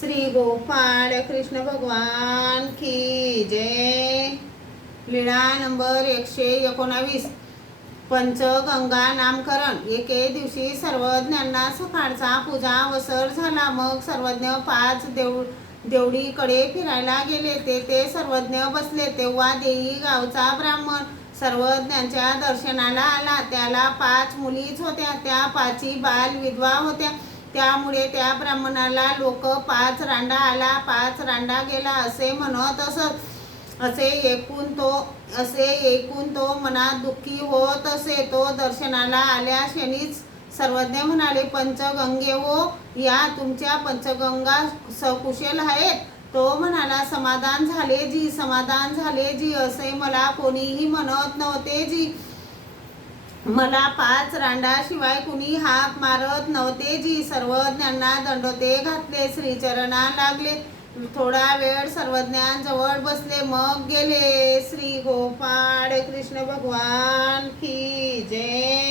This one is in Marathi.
श्री गोपाळ कृष्ण भगवान की जय। लीळा नंबर 119। पंचगंगा नामकरण। एके दिवशी सर्वज्ञांना सकाळचा पूजा अवसर झाला। मग सर्वज्ञ 5 देवडीकडे फिरायला गेले। ते सर्वज्ञ बसले तेव्हा देई गावचा ब्राह्मण सर्वज्ञांच्या दर्शनाला आला। त्याला 5 मुलीच होत्या। त्या 5ही बाल विधवा होत्या। त्यामुळे त्या ब्राह्मणाला लोक 5 रांडा आला 5 रांडा गेला असे म्हणत असत। असे ऐकून तो मनात दुःखी होत असे। तो दर्शनाला आल्या क्षणीच सर्वज्ञ म्हणाले, पंचगंगे हो, या तुमच्या पंचगंगा सकुशल आहेत? तो म्हणाला, समाधान झाले जी, असे मला कोणीही म्हणत नव्हते जी। मला 5 रांडाशिवाय कुणी हाक मारत नव्हते जी। सर्वज्ञांना दंडोते घातले, श्रीचरणा लागले। थोडा वेळ सर्वज्ञांजवळ बसले, मग गेले। श्री गोपाळ कृष्ण भगवान की जय।